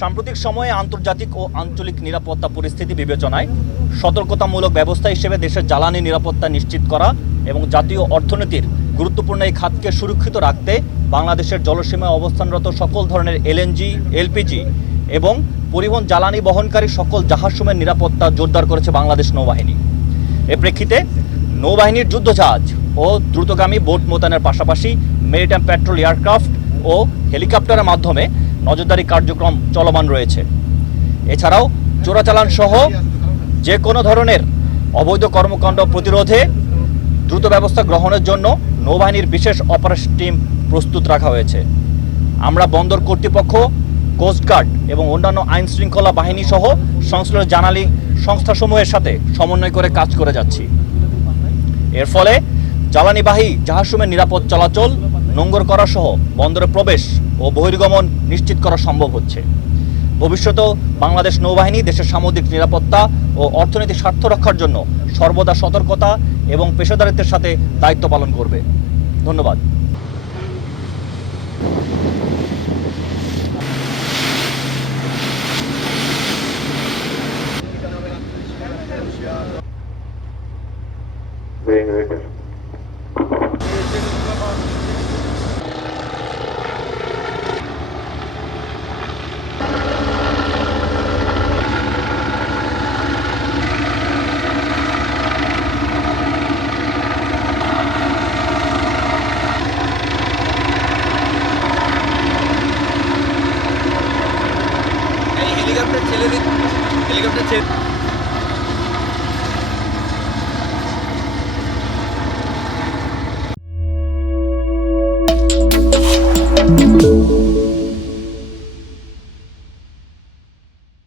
সাম্প্রতিক সময়ে আন্তর্জাতিক ও আঞ্চলিক নিরাপত্তা পরিস্থিতি বিবেচনায় সতর্কতামূলক ব্যবস্থা হিসেবে দেশের জ্বালানি নিরাপত্তা নিশ্চিত করা এবং জাতীয় অর্থনীতির গুরুত্বপূর্ণ এই খাতকে সুরক্ষিত রাখতে বাংলাদেশের জলসীমায় অবস্থানরত সকল ধরনের এলএনজি, এলপিজি এবং পরিবহন জ্বালানি বহনকারী সকল জাহাজসমূহের নিরাপত্তা জোরদার করেছে বাংলাদেশ নৌবাহিনী। এ প্রেক্ষিতে নৌবাহিনীর যুদ্ধজাহাজ ও দ্রুতগামী বোট মোতায়েনের পাশাপাশি মেরিটাইম প্যাট্রোল এয়ারক্রাফট ও হেলিকপ্টারের মাধ্যমে নজরদারি কার্যক্রম চলমান রয়েছে। এছাড়াও চোরাচালান সহ যে কোনো ধরনের অবৈধ কর্মকাণ্ড প্রতিরোধে দ্রুত ব্যবস্থা গ্রহণের জন্য নৌবাহিনীর বিশেষ অপারেশন টিম প্রস্তুত রাখা হয়েছে। আমরা বন্দর কর্তৃপক্ষ, কোস্টগার্ড এবং অন্যান্য আইন শৃঙ্খলা বাহিনী সহ সংশ্লিষ্ট জানালি সংস্থাসমূহের সাথে সমন্বয় করে কাজ করে যাচ্ছি। এর ফলে জ্বালানিবাহী জাহাজসমূহের নিরাপদ চলাচল, নোঙ্গর করা সহ বন্দরে প্রবেশ ও বহির্গমন নিশ্চিত করা সম্ভব হচ্ছে। ভবিষ্যতেও বাংলাদেশ নৌবাহিনী দেশের সামুদ্রিক নিরাপত্তা ও অর্থনৈতিক স্বার্থ রক্ষার জন্য সর্বদা সতর্কতা এবং পেশাদারিত্বের সাথে দায়িত্ব পালন করবে। ধন্যবাদ। হেলিকপ্টার ছেড়ে